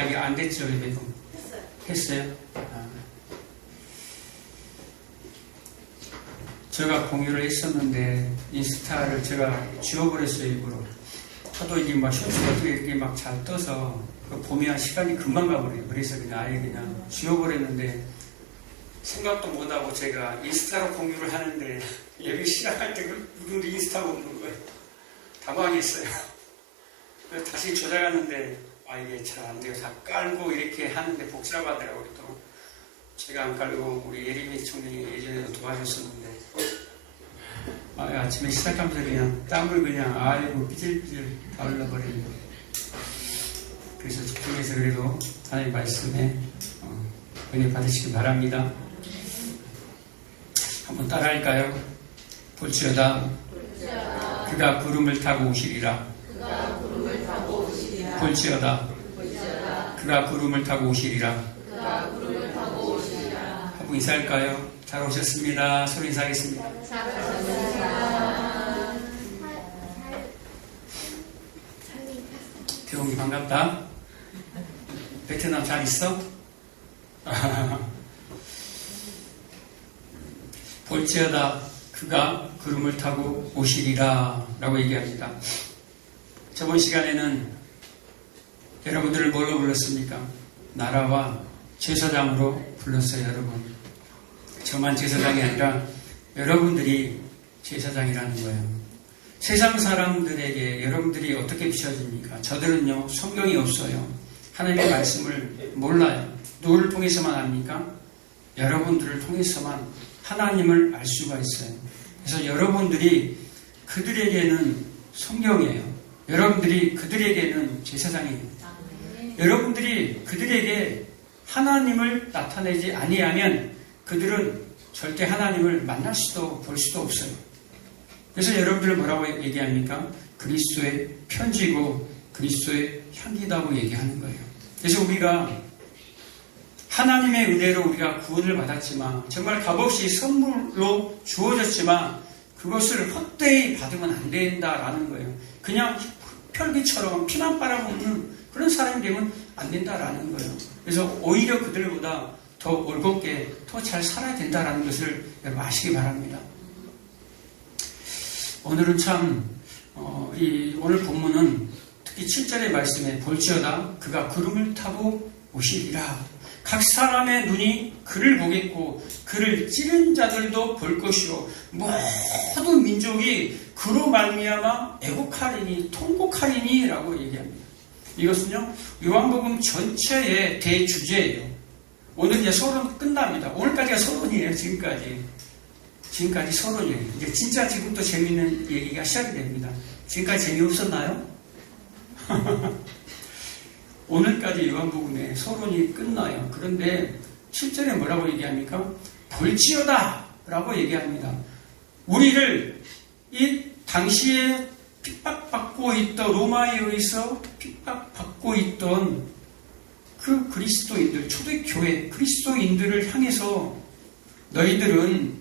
이게 안 됐죠, 예배도? 했어요. 제가 공유를 했었는데 인스타를 제가 지워버렸어요, 일부러. 하도 이게 막 쇼츠가 이렇게 막 잘 떠서 보면 시간이 금방 가버려요. 그래서 그냥 아예 그냥 지워버렸는데 생각도 못하고 제가 인스타로 공유를 하는데 예배 시작할 때 누군데 인스타가 없는 거예요. 당황했어요. 그래서 다시 조작하는데 이게 잘 안 돼요. 다 깔고 이렇게 하는데 복잡 하더라고요. 또 제가 안 깔고 우리 예림이 총장이 예전에도 도와줬었는데 아침에 시작하면서 그냥 땀을 그냥 아이고 삐질삐질 다 흘러버리는 거예요. 그래서 집중해서 그래도 하나님 말씀에 은혜 받으시기 바랍니다. 한번 따라할까요? 볼지어다 그가 구름을 타고 오시리라. 볼지어다 그가 구름을 타고 오시리라. 하고 인사할까요? 잘 오셨습니다. 서로 인사하겠습니다. 대웅이 반갑다. 베트남 잘 있어? 볼지어다 그가 구름을 타고 오시리라 라고 얘기합니다. 저번 시간에는 여러분들을 뭘로 불렀습니까? 나라와 제사장으로 불렀어요. 여러분, 저만 제사장이 아니라 여러분들이 제사장이라는 거예요. 세상 사람들에게 여러분들이 어떻게 비춰집니까? 저들은요, 성경이 없어요. 하나님의 말씀을 몰라요. 누구를 통해서만 압니까? 여러분들을 통해서만 하나님을 알 수가 있어요. 그래서 여러분들이 그들에게는 성경이에요. 여러분들이 그들에게는 제사장이에요. 여러분들이 그들에게 하나님을 나타내지 아니하면 그들은 절대 하나님을 만날 수도 볼 수도 없어요. 그래서 여러분들은 뭐라고 얘기합니까? 그리스도의 편지고 그리스도의 향기다고 얘기하는 거예요. 그래서 우리가 하나님의 은혜로 우리가 구원을 받았지만 정말 값없이 선물로 주어졌지만 그것을 헛되이 받으면 안 된다라는 거예요. 그냥 혈기처럼 피만 빨아먹는 그런 사람이 되면 안 된다라는 거예요. 그래서 오히려 그들보다 더 올곧게 더 잘 살아야 된다라는 것을 여러분 아시기 바랍니다. 오늘은 참 오늘 본문은 특히 7절의 말씀에 볼지어다 그가 구름을 타고 오시리라. 각 사람의 눈이 그를 보겠고 그를 찌른 자들도 볼 것이요 모든 민족이 그로 말미암아 애곡하리니 통곡하리니 라고 얘기합니다. 이것은요 요한복음 전체의 대주제예요. 오늘 이제 서론 끝납니다. 오늘까지가 서론이에요. 지금까지 서론이에요. 이제 진짜 지금부터 재미있는 얘기가 시작이 됩니다. 지금까지 재미없었나요? 오늘까지 요한복음의 서론이 끝나요. 그런데 7절에 뭐라고 얘기합니까? 볼지어다 라고 얘기합니다. 우리를 이 당시에 핍박받고 있던 로마에 의해서 핍박받고 있던 그 그리스도인들, 초대교회 그리스도인들을 향해서 너희들은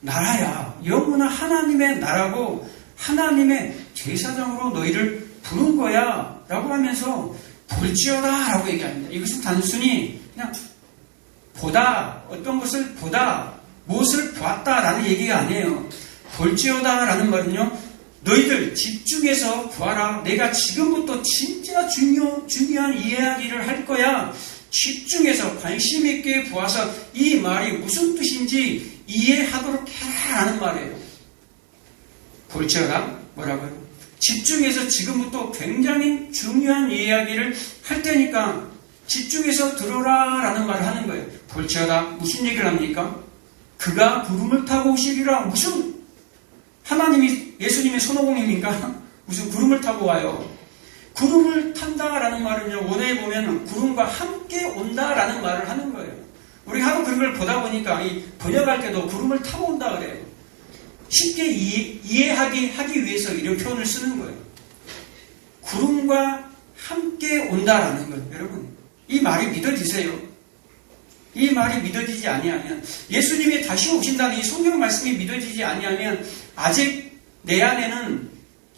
나라야, 영원한 하나님의 나라고 하나님의 제사장으로 너희를 부른 거야 라고 하면서 볼지어다 라고 얘기합니다. 이것은 단순히 그냥 보다, 어떤 것을 보다, 무엇을 보았다라는 얘기가 아니에요. 볼지어다 라는 말은요, 너희들 집중해서 보아라. 내가 지금부터 진짜 중요한 이야기를 할 거야. 집중해서 관심 있게 보아서 이 말이 무슨 뜻인지 이해하도록 해라라는 말이에요. 볼지어다 뭐라고요? 집중해서 지금부터 굉장히 중요한 이야기를 할 테니까 집중해서 들어라라는 말을 하는 거예요. 볼지어다 무슨 얘기를 합니까? 그가 구름을 타고 오시리라. 무슨 하나님이 예수님의 손오공입니까? 무슨 구름을 타고 와요? 구름을 탄다라는 말은요, 원어에 보면 구름과 함께 온다라는 말을 하는 거예요. 우리 하도 그런 걸 보다 보니까 이 번역할 때도 구름을 타고 온다 그래요. 쉽게 이해하기 위해서 이런 표현을 쓰는 거예요. 구름과 함께 온다라는 거예요. 여러분, 이 말이 믿어지세요? 이 말이 믿어지지 아니하면, 예수님이 다시 오신다는 이 성경 말씀이 믿어지지 아니하면 아직 내 안에는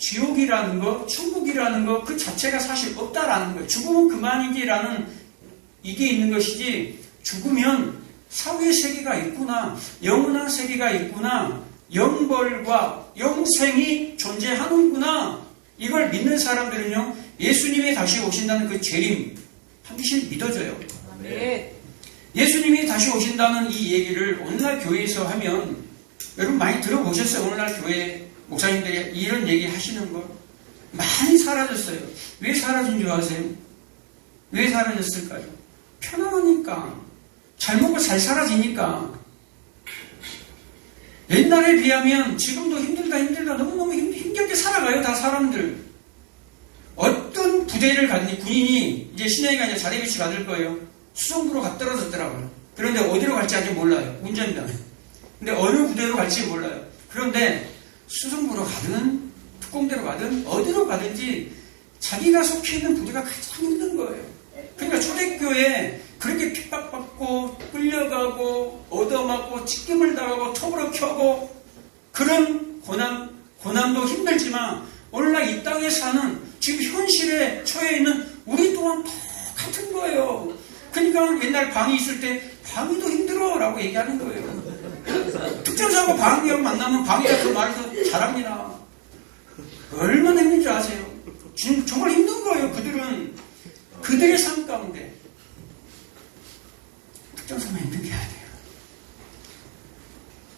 지옥이라는 거, 천국이라는 거 그 자체가 사실 없다라는 거예요. 죽으면 그만이지라는 이게 있는 것이지, 죽으면 사후의 세계가 있구나, 영원한 세계가 있구나, 영벌과 영생이 존재하는구나, 이걸 믿는 사람들은요, 예수님이 다시 오신다는 그 재림 반드시 믿어져요. 예수님이 다시 오신다는 이 얘기를 오늘날 교회에서 하면, 여러분 많이 들어보셨어요? 오늘날 교회 목사님들이 이런 얘기 하시는 거 많이 사라졌어요. 왜 사라진 줄 아세요? 왜 사라졌을까요? 편안하니까, 잘 먹고 잘 살아지니까. 옛날에 비하면 지금도 힘들다 너무너무 힘겹게 살아가요. 다 사람들. 어떤 부대를 가든지 군인이 이제 신영이가 이제 자리 배치 받을 거예요. 수송부로 가 떨어졌더라고요. 그런데 어디로 갈지 아직 몰라요. 운전병. 근데 어느 부대로 갈지 몰라요. 그런데 수송부로 가든 특공대로 가든 어디로 가든지 자기가 속해 있는 부대가 가장 힘든 거예요. 그러니까 초대교회에 그렇게 핍박받고 끌려가고 얻어맞고 찢김을 당하고 톱으로 켜고 그런 고난도 힘들지만 오늘날 이 땅에 사는 지금 현실에 처해 있는 우리 또한 똑같은 거예요. 그러니까 옛날 방위 있을 때 방위도 힘들어 라고 얘기하는 거예요. 특전사하고 방위하고 만나면 방위가 그 말을 더 잘합니다. 얼마나 힘든지 아세요? 지금 정말 힘든 거예요. 그들의 삶 가운데. 특전사만 힘든 게 아니에요.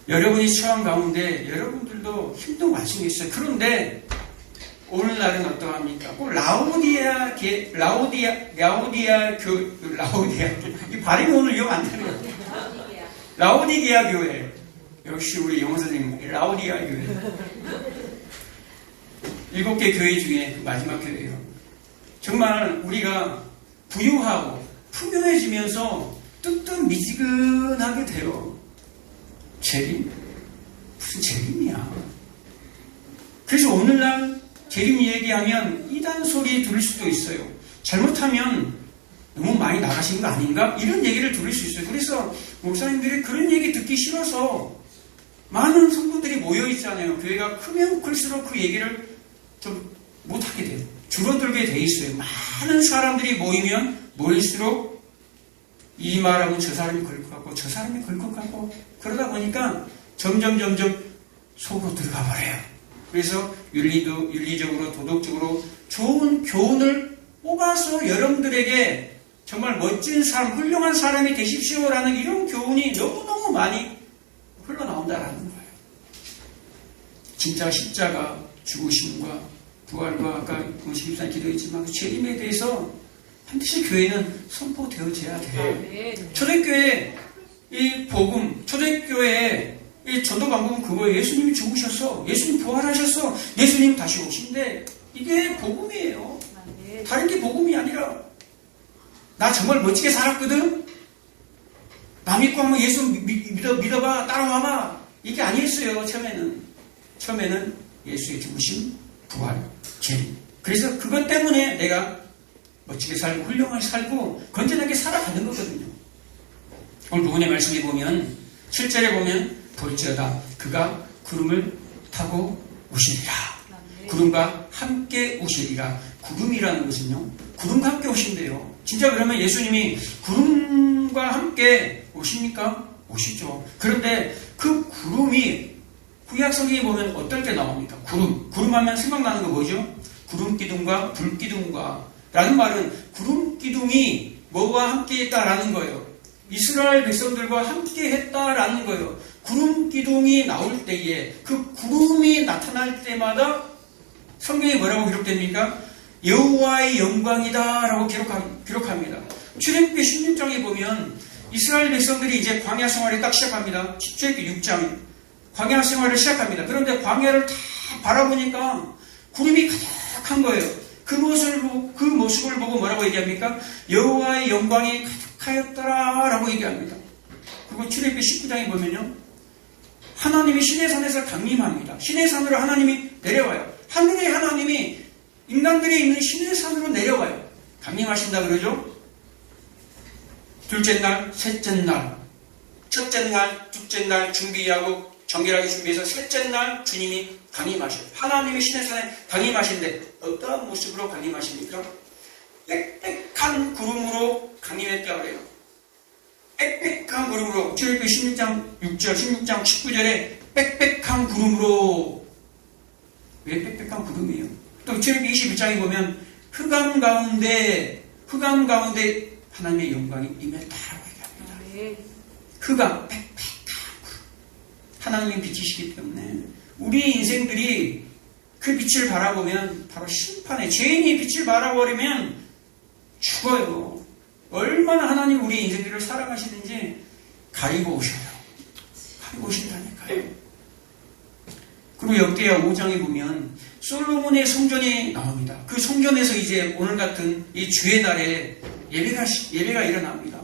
여러분이 처한 가운데 여러분들도 힘든 와중이 있어요. 그런데 오늘날은 어떠합니까? 꼭 라오디아 이 발음이 오늘 영 안 되네요. 라오디게아 교회. 역시 우리 영어 선생님 라오디아 교회. 7개 교회 중에 마지막 교회예요. 정말 우리가 부유하고 풍요해지면서 뜨뜻미지근하게 돼요. 재림? 무슨 재림이야. 그래서 오늘날 재림 얘기하면 이단 소리 들을 수도 있어요. 잘못하면 너무 많이 나가신 거 아닌가? 이런 얘기를 들을 수 있어요. 그래서 목사님들이 그런 얘기 듣기 싫어서 많은 성도들이 모여있잖아요. 교회가 크면 클수록 그 얘기를 좀 못하게 돼요. 줄어들게 돼 있어요. 많은 사람들이 모이면 모일수록 이 말하면 저 사람이 그럴 것 같고 저 사람이 그럴 것 같고 그러다 보니까 점점 속으로 들어가 버려요. 그래서 윤리적으로 도덕적으로 좋은 교훈을 뽑아서 여러분들에게 정말 멋진 사람, 훌륭한 사람이 되십시오라는 이런 교훈이 너무너무 많이 흘러나온다라는 거예요. 진짜 십자가 죽으심과 부활과 아까 김십산 기도했지만 그 재림에 대해서 반드시 교회는 선포되어져야 돼요. 초대교회 이 복음, 초대교회의 이 전도 방법은 그거예요. 예수님이 죽으셨어. 예수님 부활하셨어. 예수님 다시 오신대. 이게 복음이에요. 다른 게 복음이 아니라 나 정말 멋지게 살았거든. 나 믿고 한번 예수 믿어봐. 따라와봐. 이게 아니었어요. 처음에는 예수의 죽으심, 부활, 재림. 그래서 그것 때문에 내가 멋지게 살고 훌륭하게 살고 건전하게 살아가는 거거든요. 오늘 누구의 말씀에 보면 7절에 보면 볼지어다 그가 구름을 타고 오시리라. 구름과 함께 오시리라. 구름이라는 것은요, 구름과 함께 오신대요. 진짜 그러면 예수님이 구름과 함께 오십니까? 오시죠. 그런데 그 구름이 구약성경에 보면 어떨 때 나옵니까? 구름하면 생각나는 거 뭐죠? 구름기둥과 불기둥과 라는 말은 구름기둥이 뭐와 함께 했다라는 거예요. 이스라엘 백성들과 함께 했다라는 거예요. 구름기둥이 나올 때에 그 구름이 나타날 때마다 성경에 뭐라고 기록됩니까? 여호와의 영광이다 라고 기록합니다. 출애굽기 16장에 보면 이스라엘 백성들이 이제 광야 생활을 딱 시작합니다. 출애굽기 6장 광야 생활을 시작합니다. 그런데 광야를 다 바라보니까 구름이 가득한 거예요. 그 모습을 보고 뭐라고 얘기합니까? 여호와의 영광이 가득하였더라 라고 얘기합니다. 그리고 출애굽기 19장에 보면요, 하나님이 시내산에서 강림합니다. 시내산으로 하나님이 내려와요. 하늘의 하나님이 인간들이 있는 시내산으로 내려와요. 강림하신다 그러죠? 둘째 날, 셋째 날, 첫째 날, 둘째 날 준비하고 정결하게 준비해서 셋째 날 주님이 강림하셔요. 하나님의 신의 산에 강림하시는데 어떠한 모습으로 강림하십니까? 빽빽한 구름으로 강림했다고 그래요. 빽빽한 구름으로. 출애굽기 16장 6절, 16장 19절에 빽빽한 구름으로. 왜 빽빽한 구름이에요? 또 출애굽기 21장에 보면 흑암 가운데 하나님의 영광이 임했다라고 얘기합니다. 흑암, 빽빽한 구름. 하나님의 빛이시기 때문에 우리 인생들이 그 빛을 바라보면 바로 심판에, 죄인이 빛을 바라버리면 죽어요. 얼마나 하나님 우리 인생들을 사랑하시는지 가리고 오셔요. 가리고 오신다니까요. 그리고 역대하 5장에 보면 솔로몬의 성전이 나옵니다. 그 성전에서 이제 오늘 같은 이 주의 날에 예배가 일어납니다.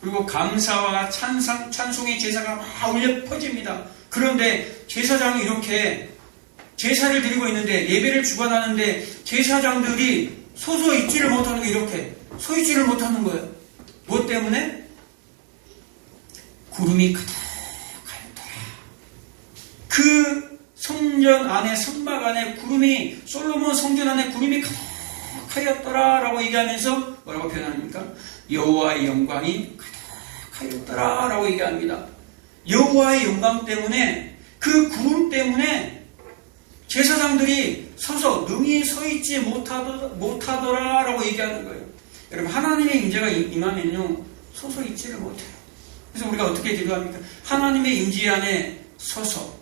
그리고 감사와 찬송의 제사가 막 울려 퍼집니다. 그런데 제사장이 이렇게 제사를 드리고 있는데, 예배를 주관하는데 제사장들이 서서 있지를 못하는 게, 이렇게 서 있지를 못하는 거예요. 무엇 때문에? 구름이 가득하였더라. 그 성전 안에, 성막 안에 구름이, 솔로몬 성전 안에 구름이 가득하였더라 라고 얘기하면서 뭐라고 표현합니까? 여호와의 영광이 가득하였더라 라고 얘기합니다. 여호와의 영광 때문에, 그 구름 때문에 제사장들이 서서 능히 서 있지 못하더라 라고 얘기하는 거예요. 여러분, 하나님의 임재가 임하면요, 서서 있지를 못해요. 그래서 우리가 어떻게 기도합니까? 하나님의 임재 안에 서서,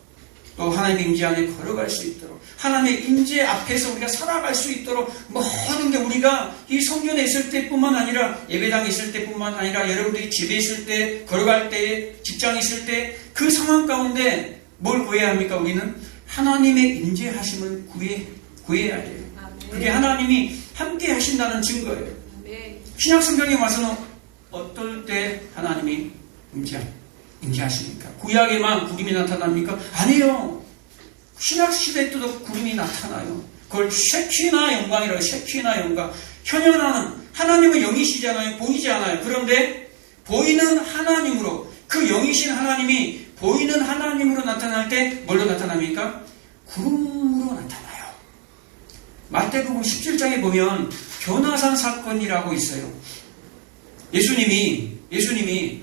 또 하나님의 임재 안에 걸어갈 수 있도록, 하나님의 임재 앞에서 우리가 살아갈 수 있도록 모든 게, 우리가 이 성전에 있을 때뿐만 아니라, 예배당에 있을 때뿐만 아니라, 여러분들이 집에 있을 때, 걸어갈 때, 직장에 있을 때, 그 상황 가운데 뭘 구해야 합니까? 우리는 하나님의 임재하심을 구해야 돼요. 그게 하나님이 함께 하신다는 증거예요. 신약성경에 와서는 어떨 때 하나님이 임재하십니까? 구약에만 구름이 나타납니까? 아니에요. 신약시대 때도 구름이 나타나요. 그걸 쉐키나 영광이라고 해요. 쉐키나 영광. 현현하는, 하나님은 영이시잖아요. 보이지 않아요. 그런데 보이는 하나님으로, 그 영이신 하나님이 보이는 하나님으로 나타날 때 뭘로 나타납니까? 구름으로 나타나요. 마태복음 17장에 보면 변화산 사건이라고 있어요. 예수님이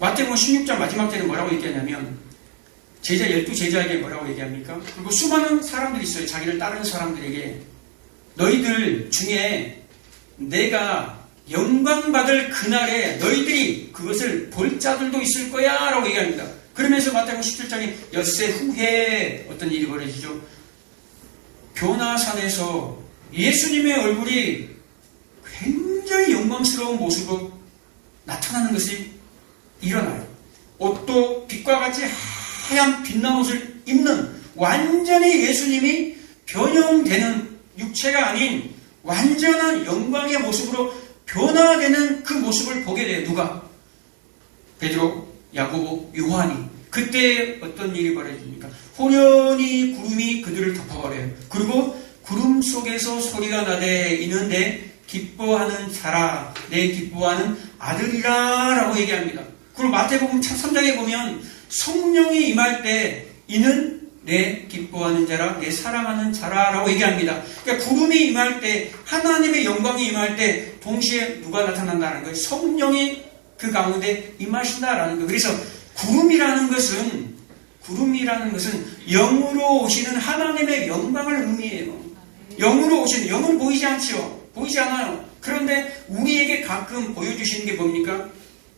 마태복음 16장 마지막 때는 뭐라고 얘기하냐면, 12제자에게 뭐라고 얘기합니까? 그리고 수많은 사람들이 있어요. 자기를 따르는 사람들에게, 너희들 중에 내가 영광받을 그날에 너희들이 그것을 볼 자들도 있을 거야 라고 얘기합니다. 그러면서 마태복음 17장에 엿새 후에 어떤 일이 벌어지죠? 변화산에서 예수님의 얼굴이 굉장히 영광스러운 모습으로 나타나는 것이 일어나요. 옷도 빛과 같이 하얀 빛난 옷을 입는, 완전히 예수님이 변형되는, 육체가 아닌 완전한 영광의 모습으로 변화되는 그 모습을 보게 돼요. 누가? 베드로, 야고보, 요한이. 그때 어떤 일이 벌어집니까? 호련히 구름이 그들을 덮어버려요. 그리고 구름 속에서 소리가 나되 이는 내 기뻐하는 자라, 내 기뻐하는 아들이라 라고 얘기합니다. 그리고 마태복음 3장에 보면 성령이 임할 때 이는 내 기뻐하는 자라, 내 사랑하는 자라 라고 얘기합니다. 그러니까 구름이 임할 때, 하나님의 영광이 임할 때 동시에 누가 나타난다는 거예요? 성령이 그 가운데 임하신다라는 거예요. 그래서 구름이라는 것은 영으로 오시는 하나님의 영광을 의미해요. 영으로 오시는, 영은 보이지 않죠. 보이지 않아요. 그런데 우리에게 가끔 보여주시는 게 뭡니까?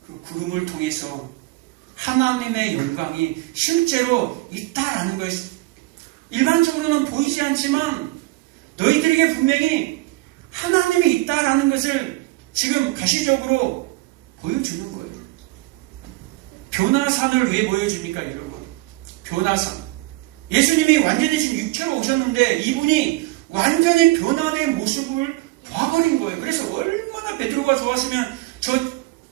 그 구름을 통해서 하나님의 영광이 실제로 있다라는 것이, 일반적으로는 보이지 않지만 너희들에게 분명히 하나님이 있다라는 것을 지금 가시적으로 보여주는 거예요. 변화산을 왜 보여줍니까, 여러분? 변화산. 예수님이 완전히 지금 육체로 오셨는데 이분이 완전히 변화된 모습을 봐버린 거예요. 그래서 얼마나 베드로가 좋았으면 저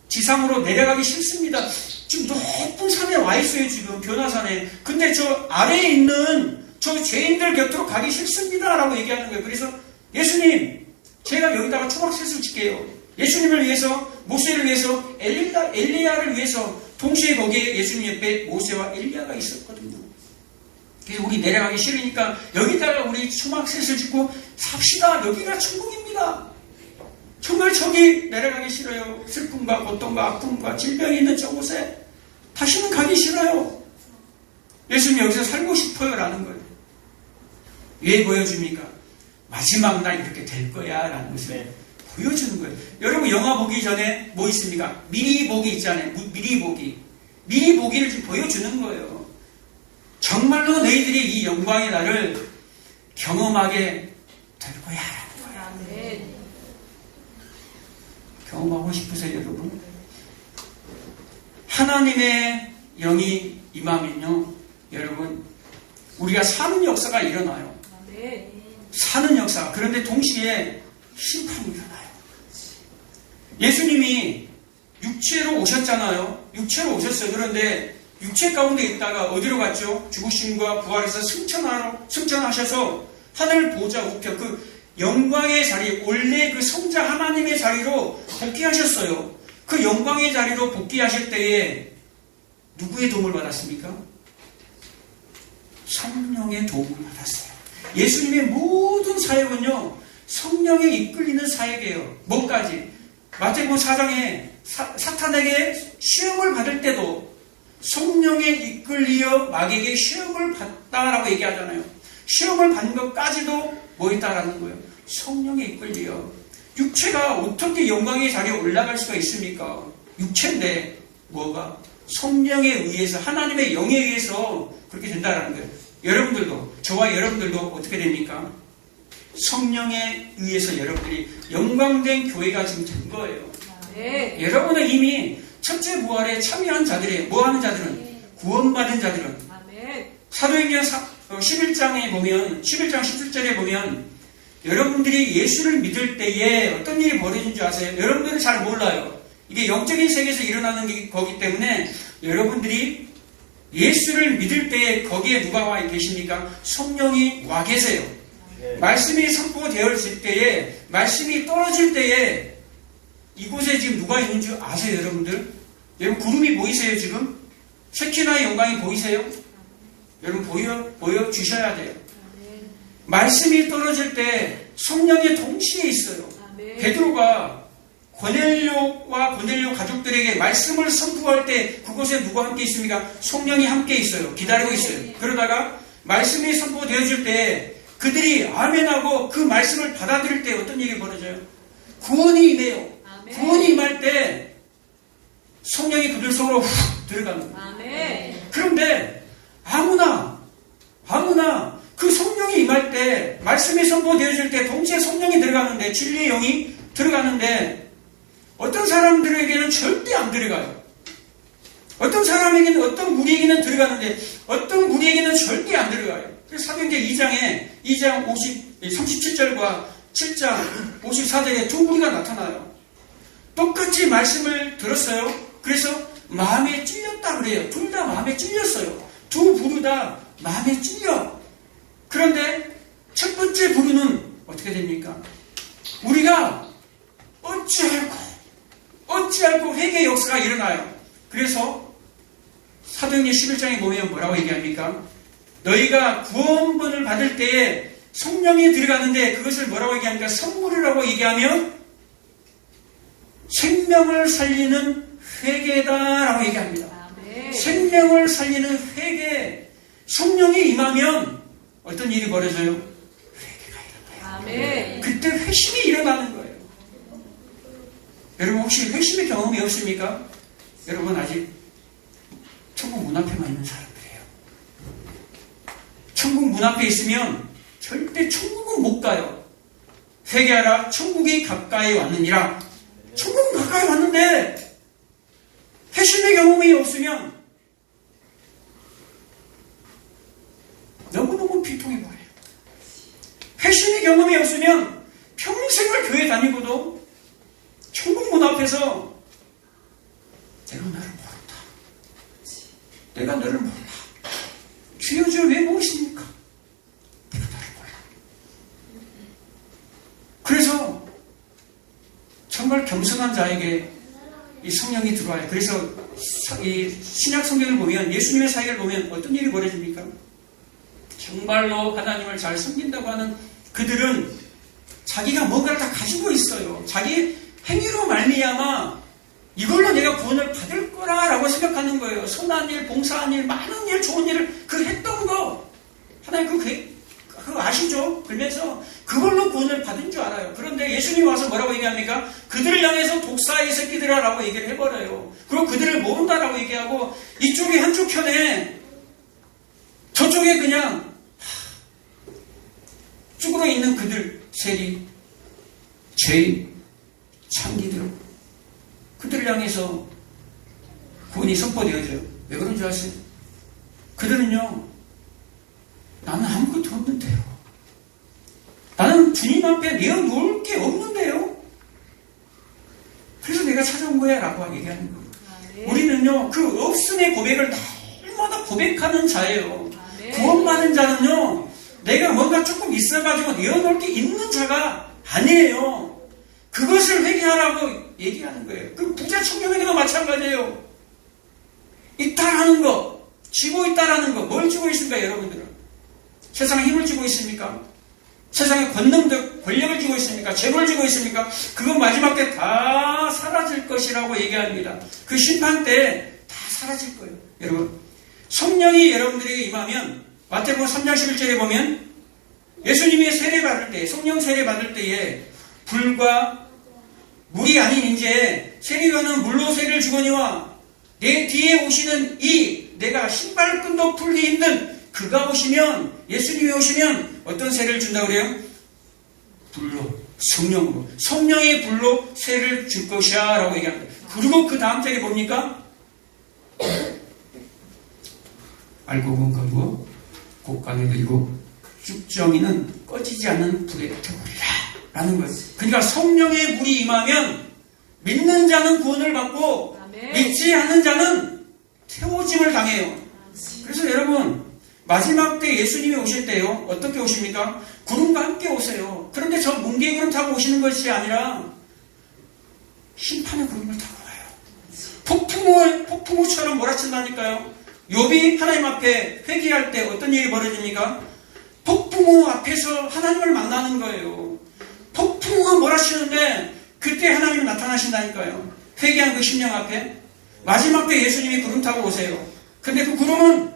지상으로 내려가기 싫습니다. 지금 높은 산에 와 있어요, 지금 변화산에. 근데 저 아래에 있는 저 죄인들 곁으로 가기 싫습니다 라고 얘기하는 거예요. 그래서 예수님, 제가 여기다가 초막셋을 칠게요. 예수님을 위해서, 모세를 위해서, 엘리야를 위해서 동시에 거기에 예수님 옆에 모세와 엘리야가 있었거든요. 그래서 우리 내려가기 싫으니까 여기다가 우리 초막셋을 짓고 삽시다. 여기가 천국입니다. 정말 저기 내려가기 싫어요. 슬픔과 고통과 아픔과 질병이 있는 저곳에 다시는 가기 싫어요. 예수님 여기서 살고 싶어요 라는 거예요. 왜 보여줍니까? 마지막 날 이렇게 될 거야 라는 것을 보여주는 거예요. 여러분 영화 보기 전에 뭐 있습니까? 미리 보기 있잖아요. 미리 보기를 좀 보여주는 거예요. 정말로 너희들이 이 영광의 날을 경험하게 될 거야 라는 거예요. 경험하고 싶으세요 여러분? 하나님의 영이 임하면요 여러분 우리가 사는 역사가 일어나요. 사는 역사. 그런데 동시에 심판이 일어나요. 예수님이 육체로 오셨잖아요. 육체로 오셨어요. 그런데 육체 가운데 있다가 어디로 갔죠? 죽으심과 부활해서 승천하셔서 하늘 보좌 우편 그 영광의 자리, 원래 그 성자 하나님의 자리로 복귀하셨어요. 그 영광의 자리로 복귀하실 때에 누구의 도움을 받았습니까? 성령의 도움을 받았어요. 예수님의 모든 사역은요 성령에 이끌리는 사역이에요. 뭐까지? 마태복음 4장에 사탄에게 시험을 받을 때도 성령에 이끌리어 마귀에게 시험을 받다라고 얘기하잖아요. 시험을 받는 것까지도 뭐였다라는 거예요? 성령에 이끌리어. 육체가 어떻게 영광의 자리에 올라갈 수가 있습니까? 육체인데 뭐가? 성령에 의해서 하나님의 영에 의해서 그렇게 된다라는 거예요. 여러분들도 저와 여러분들도 어떻게 됩니까? 성령에 의해서 여러분들이 영광된 교회가 지금 된 거예요. 여러분은 이미 첫째 부활에 참여한 자들이에요. 뭐하는 자들은? 구원받은 자들은. 사도행전 11장에 보면 11장 17절에 보면 여러분들이 예수를 믿을 때에 어떤 일이 벌어진 줄 아세요? 여러분들은 잘 몰라요. 이게 영적인 세계에서 일어나는 거기 때문에 여러분들이 예수를 믿을 때에 거기에 누가 와 계십니까? 성령이 와 계세요. 말씀이 선포되어질 때에 말씀이 떨어질 때에 이곳에 지금 누가 있는 줄 아세요 여러분들? 여러분 구름이 보이세요 지금? 세키나의 영광이 보이세요? 여러분 보여주셔야 돼요. 말씀이 떨어질 때 성령이 동시에 있어요. 베드로가 고넬료와 고넬료 가족들에게 말씀을 선포할 때 그곳에 누가 함께 있습니까? 성령이 함께 있어요. 기다리고 있어요. 그러다가 말씀이 선포되어질 때 그들이 아멘하고 그 말씀을 받아들일 때 어떤 일이 벌어져요? 구원이 임해요. 구원이 임할 때 성령이 그들 속으로 훅 들어가는 거예요. 그런데 아무나 그 성령이 임할 때 말씀이 선포되어질 때 동시에 성령이 들어가는데 진리의 영이 들어가는데 어떤 사람들에게는 절대 안 들어가요. 어떤 사람에게는 어떤 무리에게는 들어가는데 어떤 무리에게는 절대 안 들어가요. 그래서 사도행전 2장 37절과 7장 54절에 두 무리가 나타나요. 똑같이 말씀을 들었어요. 그래서 마음에 찔렸다 그래요. 둘 다 마음에 찔렸어요. 두 부류 다 마음에 찔려. 그런데 첫 번째 부류는 어떻게 됩니까? 우리가 어찌할꼬 회개의 역사가 일어나요. 그래서 사도행전 11장에 보면 뭐라고 얘기합니까? 너희가 구원본을 받을 때에 성령이 들어가는데 그것을 뭐라고 얘기합니까? 선물이라고 얘기하면 생명을 살리는 회개다라고 얘기합니다. 생명을 살리는 회개. 성령이 임하면 어떤 일이 벌어져요? 회개가 일어나요. 그때 회심이 일어나는 거예요. 여러분 혹시 회심의 경험이 없습니까? 여러분 아직 천국 문 앞에만 있는 사람들이에요. 천국 문 앞에 있으면 절대 천국은 못 가요. 회개하라 천국이 가까이 왔느니라. 천국은 가까이 왔는데 회심의 경험이 없으면 너무너무 비통해버려요. 회심의 경험이 없으면 평생을 교회 다니고도 천국 문 앞에서 내가 너를 모른다. 내가 너를 몰라. 주여 주여 왜 모르십니까? 내가 너를 몰라. 그래서 정말 겸손한 자에게 이 성령이 들어와요. 그래서 이 신약 성경을 보면, 예수님의 사역을 보면 어떤 일이 벌어집니까? 정말로 하나님을 잘 섬긴다고 하는 그들은 자기가 뭔가를 다 가지고 있어요. 자기 행위로 말미암아 이걸로 내가 구원을 받을 거라고 생각하는 거예요. 선한 일, 봉사한 일, 많은 일, 좋은 일을 그 했던 거 하나님 그거 아시죠? 그러면서 그걸로 구원을 받은 줄 알아요. 그런데 예수님이 와서 뭐라고 얘기합니까? 그들을 향해서 독사의 새끼들아 라고 얘기를 해버려요. 그리고 그들을 모른다라고 얘기하고 이쪽에 한쪽 편에 저쪽에 그냥 쭈그러 있는 그들 세리, 죄인, 창기들 그들을 향해서 구원이 선포되어져요. 왜 그런 줄 아세요? 그들은요, 나는 아무것도 없는데요. 나는 주님 앞에 내어놓을 게 없는데요. 그래서 내가 찾아온 거야 라고 얘기하는 거예요. 네. 우리는요, 그 없음의 고백을 날마다 고백하는 자예요. 네. 구원받은 자는요, 내가 뭔가 조금 있어가지고 내어놓을 게 있는 자가 아니에요. 그것을 회개하라고 얘기하는 거예요. 그 부자 청년에게도 마찬가지예요. 있다라는 거, 쥐고 있다라는 거, 뭘 쥐고 있습니까, 여러분들은? 세상에 힘을 쥐고 있습니까? 세상에 권능적 권력을 쥐고 있습니까? 재물을 쥐고 있습니까? 그건 마지막 때 다 사라질 것이라고 얘기합니다. 그 심판 때 다 사라질 거예요. 여러분, 성령이 여러분들에게 임하면 마태복음 3장 11절에 보면 예수님이 세례 받을 때, 성령 세례 받을 때에 불과 물이 아닌 이제 세례요한은 물로 세례를 주거니와 내 뒤에 오시는 이 내가 신발끈도 풀기 힘든 그가 오시면, 예수님이 오시면 어떤 세례를 준다고 그래요? 불로, 성령으로, 성령의 불로 세례를 줄 것이야 라고 얘기합니다. 그리고 그 다음 절에 뭡니까? 알고 본 거고 곡간에 그리고 쭉정이는 꺼지지 않는 불에 태우리라 라는 거예요. 그러니까 성령의 불이 임하면 믿는 자는 구원을 받고 믿지 않는 자는 태워짐을 당해요. 그래서 여러분, 마지막 때 예수님이 오실 때요, 어떻게 오십니까? 구름과 함께 오세요. 그런데 저 뭉게구름 타고 오시는 것이 아니라 심판의 구름을 타고 와요. 폭풍우처럼 몰아친다니까요. 욥이 하나님 앞에 회개할 때 어떤 일이 벌어집니까? 폭풍우 앞에서 하나님을 만나는 거예요. 폭풍우가 몰아치는데 그때 하나님이 나타나신다니까요. 회개한 그 심령 앞에. 마지막 때 예수님이 구름 타고 오세요. 근데 그 구름은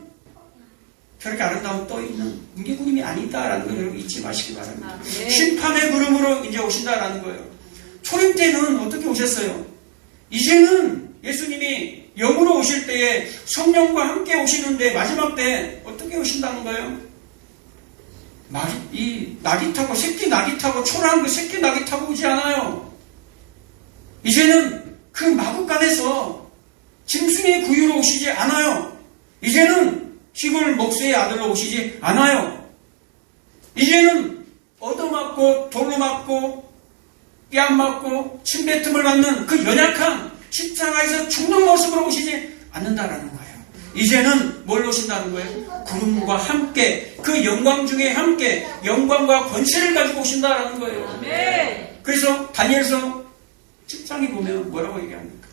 저렇게 아름다운 떠있는 뭉게구름이 아니다라는 걸 여러분 잊지 마시기 바랍니다. 네. 심판의 구름으로 이제 오신다라는 거예요. 초림 때는 어떻게 오셨어요? 이제는 예수님이 영으로 오실 때에 성령과 함께 오시는데 마지막 때 어떻게 오신다는 거예요? 낙이 타고, 새끼 낙이 타고, 초라한 그 새끼 낙이 타고 오지 않아요. 이제는 그 마구간에서 짐승의 구유로 오시지 않아요. 이제는 시골 목수의 아들로 오시지 않아요. 이제는 얻어맞고 돌로 맞고 뺨 맞고 침뱉음을 받는 그 연약한 십자가에서 죽는 모습으로 오시지 않는다라는 거예요. 이제는 뭘 오신다는 거예요? 구름과 함께, 그 영광 중에 함께 영광과 권세를 가지고 오신다라는 거예요. 그래서 다니엘서 7장에 보면 뭐라고 얘기합니까?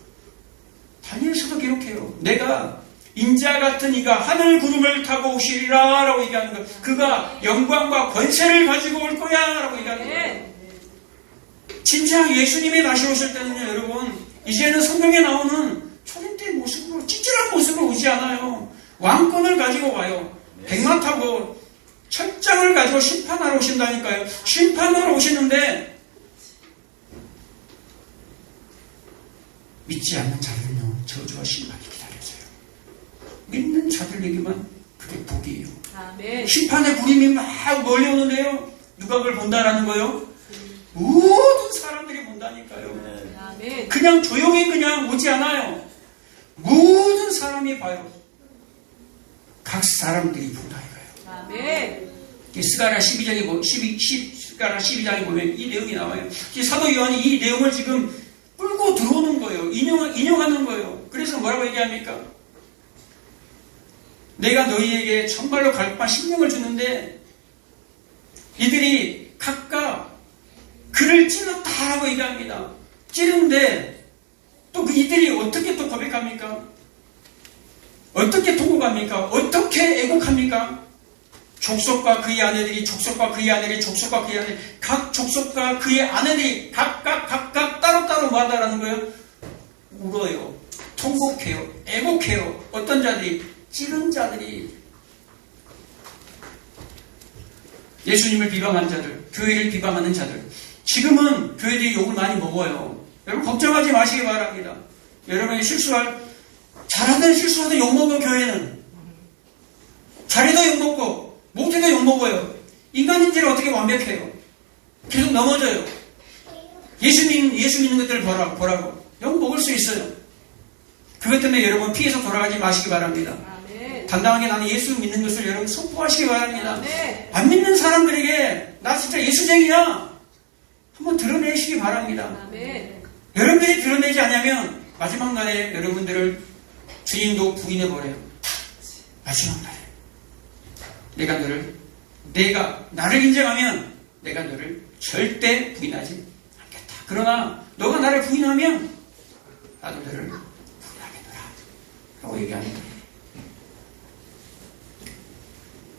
다니엘서도 기록해요. 내가 인자 같은 이가 하늘 구름을 타고 오시리라 라고 얘기하는 거예요. 그가 영광과 권세를 가지고 올 거야 라고 얘기하는 거예요. 진짜 예수님이 다시 오실 때는요, 여러분, 이제는 성경에 나오는 초림 때 모습으로, 찌질한 모습으로 오지 않아요. 왕권을 가지고 와요. 백마 타고 철장을 가지고 심판하러 오신다니까요. 심판하러 오시는데 믿지 않는 자들은요, 저주와 심판이 기다려져요. 믿는 자들에게만 그게 복이에요. 아멘. 심판의 구름이 막 몰려오는데요, 누가 그걸 본다라는 거예요? 모든 사람들이 본다니까요. 아멘. 그냥 조용히 그냥 오지 않아요. 모든 사람이 봐요. 각 사람들이 본다 이거예요. 아멘. 스가랴 12장에 보면 이 내용이 나와요. 사도 요한이 이 내용을 지금 끌고 들어오는 거예요. 인용하는 거예요. 그래서 뭐라고 얘기합니까? 내가 너희에게 정말로 갈급한 심령을 주는데 이들이 각각 그를 찔렀다라고 얘기합니다. 찌르는데 또 그 이들이 어떻게 또 고백합니까? 어떻게 통곡합니까? 어떻게 애곡합니까? 족속과 그의 아내들이, 족속과 그의 아내들이, 족속과 그의 아내들이, 각 족속과 그의 아내들이 각각 따로따로 뭐 한다라는 거예요? 울어요. 통곡해요. 애곡해요. 어떤 자들이? 찌른 자들이. 예수님을 비방한 자들, 교회를 비방하는 자들. 지금은 교회들이 욕을 많이 먹어요. 여러분 걱정하지 마시기 바랍니다. 여러분이 잘하든 실수하든 욕먹어. 교회는 잘해도 욕먹고 못해도 욕먹어요. 인간인지를 어떻게 완벽해요? 계속 넘어져요. 예수 믿는 것들을 보라고 욕먹을 수 있어요. 그것 때문에 여러분 피해서 돌아가지 마시기 바랍니다. 당당하게 나는 예수 믿는 것을 여러분 선포하시기 바랍니다. 안 믿는 사람들에게 나 진짜 예수쟁이야 한번 드러내시기 바랍니다. 여러분들이 드러내지 않으면 마지막 날에 여러분들을 주님도 부인해버려요. 마지막 날에 내가 나를 인정하면 내가 너를 절대 부인하지 않겠다. 그러나 너가 나를 부인하면 나도 너를 부인하겠노라 라고 얘기하는 거예요.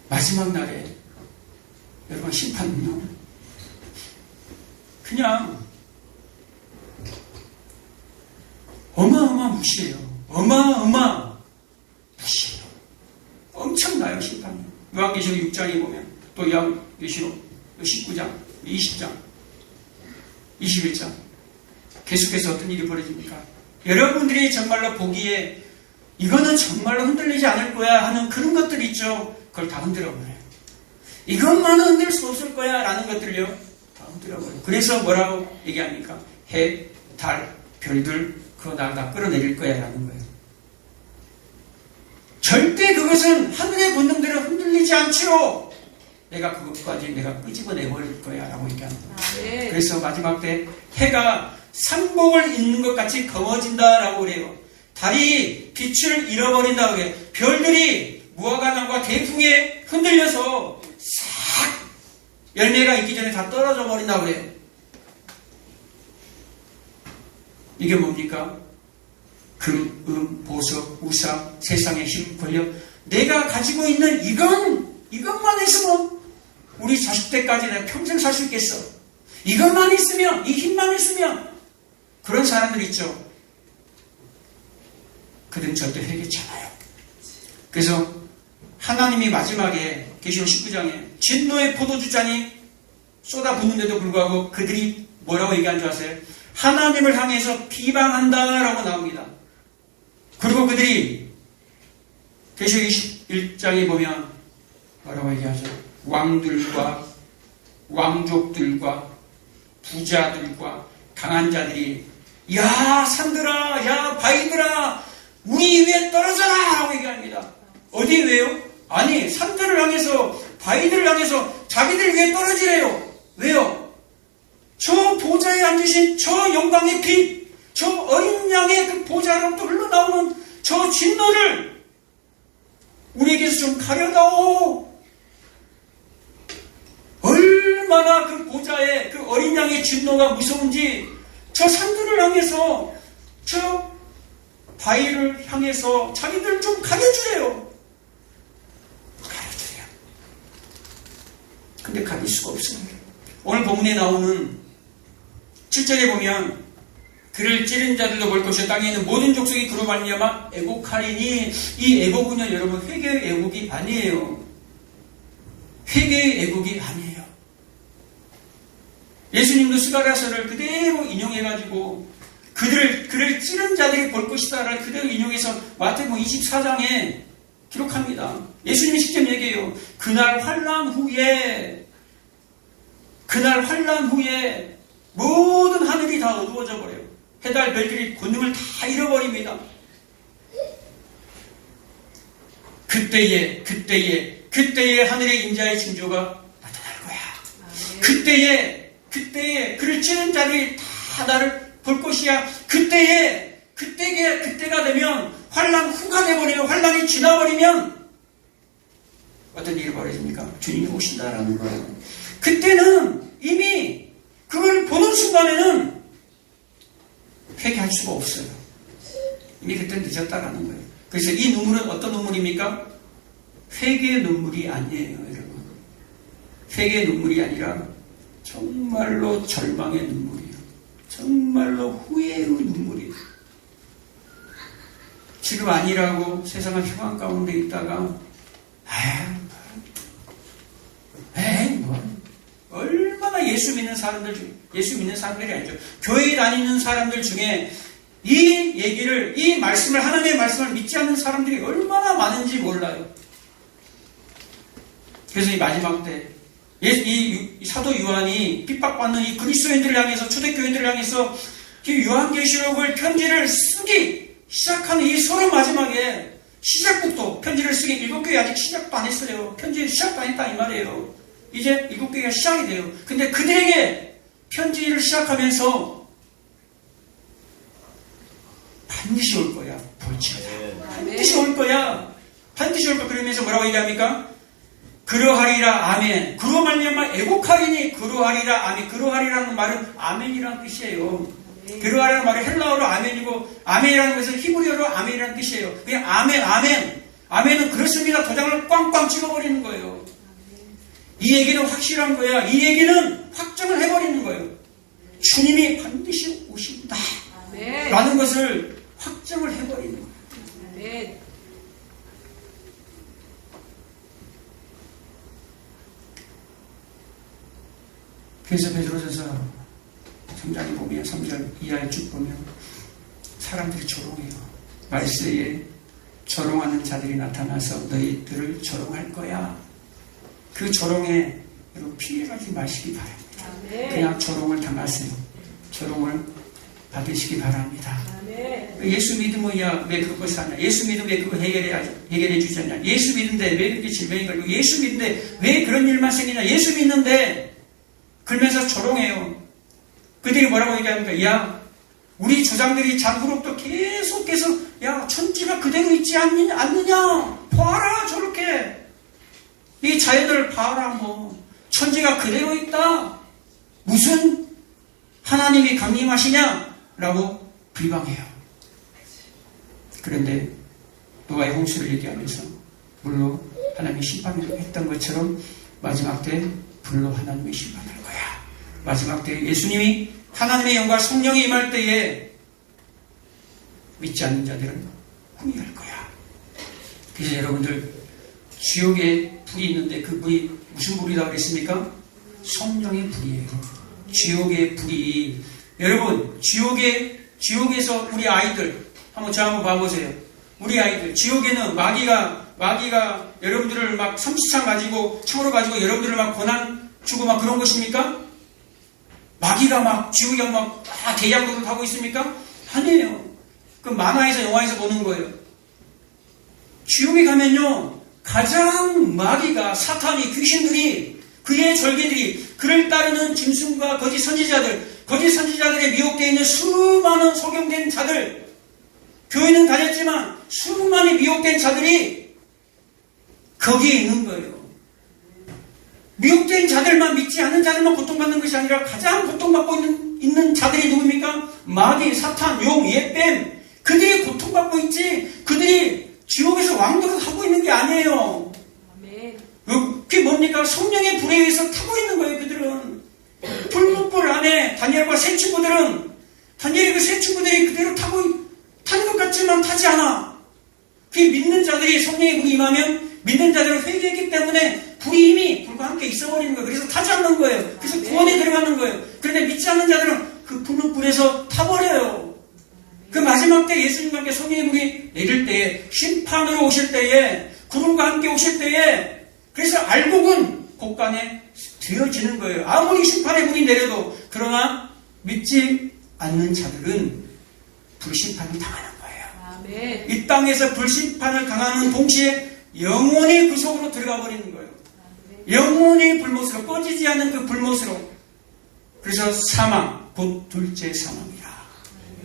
마지막 날에 여러분 심판은요 그냥 무시해요. 무시해요. 엄청나요 심판이. 요한계시록 6장에 보면 또 요한계시록 19장 20장 21장 계속해서 어떤 일이 벌어집니까? 여러분들이 정말로 보기에 이거는 정말로 흔들리지 않을 거야 하는 그런 것들이 있죠. 그걸 다 흔들어버려요. 이것만은 흔들 수 없을 거야 라는 것들을요 다 흔들어버려요. 그래서 뭐라고 얘기합니까? 해, 달, 별들 그거 다 끌어내릴 거야 라는 거예요. 절대 그것은 하늘의 본능대로 흔들리지 않지요. 내가 그것까지 내가 끄집어내버릴 거야 라고 얘기하는 거예요. 그래서 마지막 때 해가 상복을 입는 것 같이 검어진다 라고 그래요. 달이 빛을 잃어버린다고 그래요. 별들이 무화과나무가 대풍에 흔들려서 싹 열매가 있기 전에 다 떨어져 버린다고 그래요. 이게 뭡니까? 금, 보석, 우상, 세상의 힘, 권력. 내가 가지고 있는 이것만 있으면 우리 자식 때까지 내가 평생 살 수 있겠어. 이것만 있으면, 이 힘만 있으면 그런 사람들 있죠. 그들은 절대 회개치 않아요. 그래서 하나님이 마지막에 계시록 19장에 진노의 포도주잔이 쏟아붓는데도 불구하고 그들이 뭐라고 얘기한 줄 아세요? 하나님을 향해서 비방한다라고 나옵니다. 그리고 그들이 계시록 21장에 보면 뭐라고 얘기하죠? 왕들과 왕족들과 부자들과 강한 자들이 야 산들아 야 바위들아 우리 위에 떨어져라 라고 얘기합니다. 어디 왜요? 아니 산들을 향해서 바위들을 향해서 자기들 위에 떨어지래요. 왜요? 저 보좌에 앉으신 저 영광의 빛, 저 어린 양의 그 보좌로부터 흘러나오는 저 진노를 우리에게서 좀 가려다오. 얼마나 그 보좌의 그 어린 양의 진노가 무서운지 저 산들을 향해서 저 바위를 향해서 자기들 좀 가려주래요. 가려주래요. 근데 가릴 수가 없습니다. 오늘 본문에 나오는 7절에 보면 그를 찌른 자들도 볼 것이요 땅에 있는 모든 족속이 그로 말미암아 애곡하리니 이 애곡은요 여러분 회개의 애곡이 아니에요. 회개의 애곡이 아니에요. 예수님도 스가랴서를 그대로 인용해가지고 그를 찌른 자들이 볼 것이다를 그대로 인용해서 마태복음 24장에 기록합니다. 예수님이 직접 얘기해요. 그날 환난 후에 모든 하늘이 다 어두워져 버려요. 해달 별들이 권능을 다 잃어버립니다. 그때에 하늘의 인자의 징조가 나타날 거야. 그때에 그를 찌른 자들이 다 나를 볼 것이야. 그때가 되면 환난 후가 돼버려요. 환난이 지나버리면 어떤 일이 벌어집니까? 주님이 오신다라는 거예요. 그때는 이미 그걸 보는 순간에는 회개할 수가 없어요. 이미 그때 늦었다라는 거예요. 그래서 이 눈물은 어떤 눈물입니까? 회개의 눈물이 아니에요, 여러분. 회개의 눈물이 아니라 정말로 절망의 눈물이에요. 정말로 후회의 눈물이에요. 지금 아니라고 세상은 흉한 가운데 있다가 얼마나 예수 믿는 사람들이 아니죠. 교회에 다니는 사람들 중에 이 말씀을, 하나님의 말씀을 믿지 않는 사람들이 얼마나 많은지 몰라요. 그래서 이 마지막 때, 이 사도 요한이 핍박받는 이 그리스도인들을 향해서, 초대교인들을 향해서 이 요한계시록을 편지를 쓰기 시작하는 이 서로 마지막에 시작부터 편지를 쓰기 7교회 아직 시작도 안 했어요. 편지 시작도 안 했다 이 말이에요. 이제 7교회가 시작이 돼요. 근데 그들에게 편지를 시작하면서 반드시 올 거야. 볼지어다. 반드시 올 거야. 반드시 올 거야. 그러면서 뭐라고 얘기합니까? 그러하리라 아멘. 그로 말미암아 애곡하리니 그러하리라 아멘. 그러하리라는 말은 아멘이라는 뜻이에요. 그러하리라는 말은 헬라어로 아멘이고, 아멘이라는 것은 히브리어로 아멘이라는 뜻이에요. 그냥 아멘, 아멘. 아멘은 그렇습니다. 도장을 꽝꽝 찍어버리는 거예요. 이 얘기는 확실한 거야. 이 얘기는 확정을 해버리는 거예요. 주님이 반드시 오신다 라는 것을 확정을 해버리는 거예요. 그래서 베드로전서 3장에 보면 3절 이하에 쭉 보면 사람들이 조롱해요. 말세에 조롱하는 자들이 나타나서 너희들을 조롱할 거야. 그 조롱에 여러분 피해가지 마시기 바랍니다. 그냥 조롱을 당하세요. 조롱을 받으시기 바랍니다. 예수 믿으면 왜 그것이 사냐? 예수 믿으면 왜 그거 해결해 주지 않냐? 예수 믿는데 왜 그렇게 질병이 걸리고, 예수 믿는데 왜 그런 일만 생기냐? 예수 믿는데 그러면서 조롱해요. 그들이 뭐라고 얘기합니까? 야, 우리 조상들이 장구록도 계속해서 야, 천지가 그대로 있지 않느냐? 봐라, 저렇게. 이 자연을 봐라, 뭐. 천지가 그대로 있다. 무슨 하나님이 강림하시냐? 라고 비방해요. 그런데 노아의 홍수를 얘기하면서 물로 하나님이 심판을 했던 것처럼 마지막 때 불로 하나님이 심판할 거야. 마지막 때 예수님이 하나님의 영과 성령이 임할 때에 믿지 않는 자들은 후회할 거야. 그래서 여러분들, 지옥에 불이 있는데 그 불이 무슨 불이라고 그랬습니까? 성령의 불이에요. 지옥의 불이. 여러분, 지옥에서 우리 아이들 한번 봐보세요. 우리 아이들, 지옥에는 마귀가 여러분들을 막 삼시창 가지고 창으로 가지고 여러분들을 막 고난 주고 막 그런 것입니까? 마귀가 막 지옥에 막 대장도를 하고 있습니까? 아니에요. 그 만화에서 영화에서 보는 거예요. 지옥에 가면요, 가장 마귀가, 사탄이, 귀신들이, 그의 절개들이, 그를 따르는 짐승과 거짓 선지자들에 미혹되어 있는 수많은 소경된 자들, 교회는 다녔지만 수많이 미혹된 자들이 거기에 있는 거예요. 미혹된 자들만, 믿지 않는 자들만 고통받는 것이 아니라 가장 고통받고 있는 자들이 누굽니까? 마귀, 사탄, 용, 옛뱀. 그들이 고통받고 있지, 그들이 지옥에서 왕노릇 하고 있는 게 아니에요. 그게 뭡니까? 성령의 불에 의해서 타고 있는 거예요, 그들은. 불문불 안에 다니엘과 세 친구들은, 다니엘의 그 세 친구들이 그대로 타는 것 같지만 타지 않아. 그 믿는 자들이 성령의 불이 임하면 믿는 자들은 회개했기 때문에 불이 이미 불과 함께 있어버리는 거예요. 그래서 타지 않는 거예요. 그래서 구원에 들어가는 거예요. 그런데 믿지 않는 자들은 그 푸른 불에서 타버려요. 그 마지막 때 예수님과 함께 성령의 불이 내릴 때에, 심판으로 오실 때에, 구름과 함께 오실 때에, 그래서 알곡은 곳간에 되어지는 거예요. 아무리 심판의 불이 내려도. 그러나 믿지 않는 자들은 불심판을 당하는 거예요. 아멘. 이 땅에서 불심판을 당하는 동시에 영원히 그 속으로 들어가 버리는 거예요. 아멘. 영원히 불못으로, 꺼지지 않는 그 불못으로. 그래서 사망, 곧 둘째 사망이라.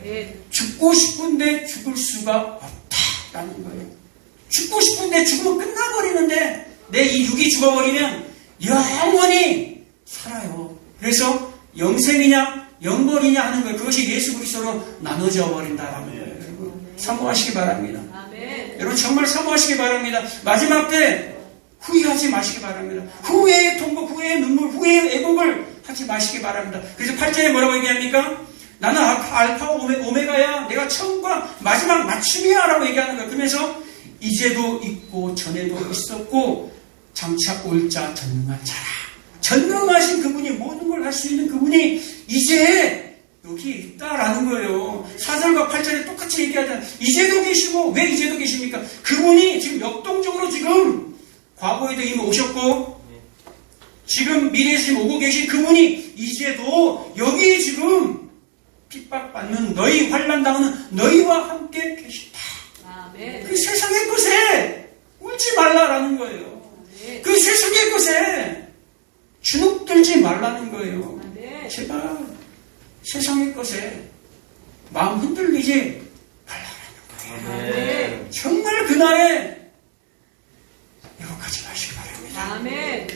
아멘. 죽고 싶은데 죽을 수가 없다라는 거예요. 죽고 싶은데 죽으면 끝나버리는데 내 이 육이 죽어버리면 영원히 살아요. 그래서 영생이냐 영벌이냐 하는 거예요. 그것이 예수 그리스도로 나눠져 버린다라는 거예요. 여러분, 사모하시기 바랍니다. 여러분, 정말 사모하시기 바랍니다. 마지막 때 후회하지 마시기 바랍니다. 후회의 통곡, 후회의 눈물, 후회의 애곡을 하지 마시기 바랍니다. 그래서 8절에 뭐라고 얘기합니까? 나는 알파 오메가야. 내가 처음과 마지막 맞춤이야 라고 얘기하는 거예요. 그러면서 이제도 있고 전에도 있었고 장차 올자 전능한 자라. 전능하신 그분이 모든 걸 할 수 있는 그분이 이제 여기 있다라는 거예요. 4절과 8절에 똑같이 얘기하잖아요. 이제도 계시고, 왜 이제도 계십니까? 그분이 지금 역동적으로 지금 과거에도 이미 오셨고 지금 미래에 지금 오고 계신 그분이 이제도 여기 지금 핍박받는 너희, 환난당하는 너희와 함께 계신다. 그 세상의 것에 울지 말라라는 거예요. 그 세상의 것에 주눅들지 말라는 거예요. 제발 세상의 것에 마음 흔들리지 말라는 거예요. 정말 그날에 왜곡하지 마시기 바랍니다.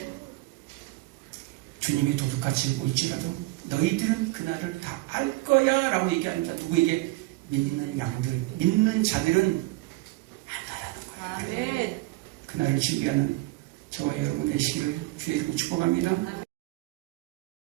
주님이 도둑같이 올지라도 너희들은 그날을 다 알 거야 라고 얘기합니다. 누구에게? 믿는 양들, 믿는 자들은 안다라는 거예요. 그날을 준비하는 저와 여러분 되시기를 주의 이름으로 축복합니다.